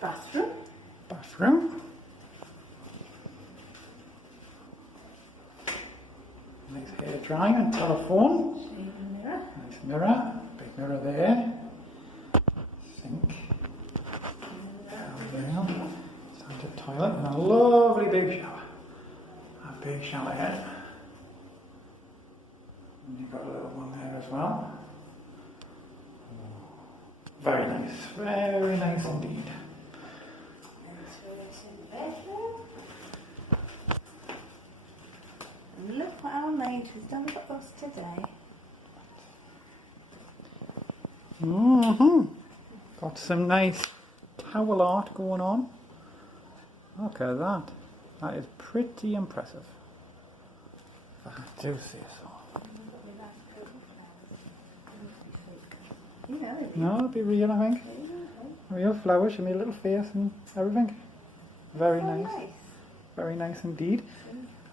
Bathroom. Bathroom. Nice hair dryer and telephone. Shaving mirror. Nice mirror. Big mirror there. Sink. Standard toilet and a lovely big shower. A big shower head. And you've got a little one there as well. Very nice indeed. And look what our maid has done for us today. Got some nice towel art going on. Look at that. That is pretty impressive. I do say so. No, it'll be real, I think. Real flowers, she made a little face and everything. Very nice. Very nice indeed.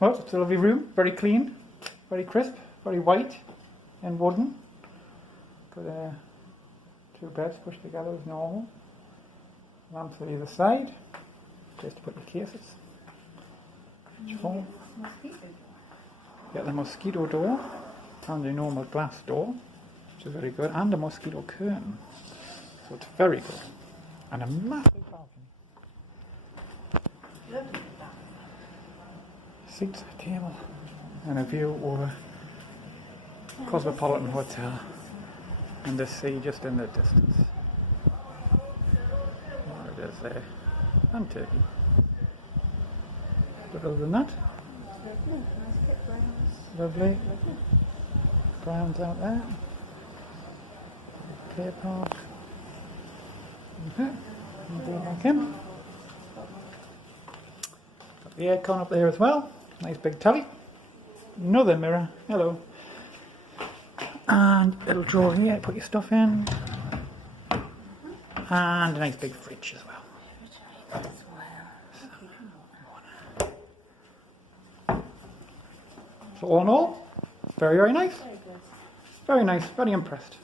Oh, it's a lovely room. Very clean, very crisp, very white and wooden. Got two beds pushed together as normal. Lamps on either side. Just to put your cases. Get the mosquito door and the normal glass door, which is very good, and a mosquito curtain. So it's very good. And a massive balcony. Seats at the table. And a view over Cosmopolitan Hotel. And the sea just in the distance. There it is there. And Turkey. But other than that, lovely. Browns out there. Clear park. Go back in. Got the aircon up there as well. Nice big telly. Another mirror. Hello. And a little drawer here to put your stuff in. And a nice big fridge as well. So all in all, very nice. Very nice, very impressed.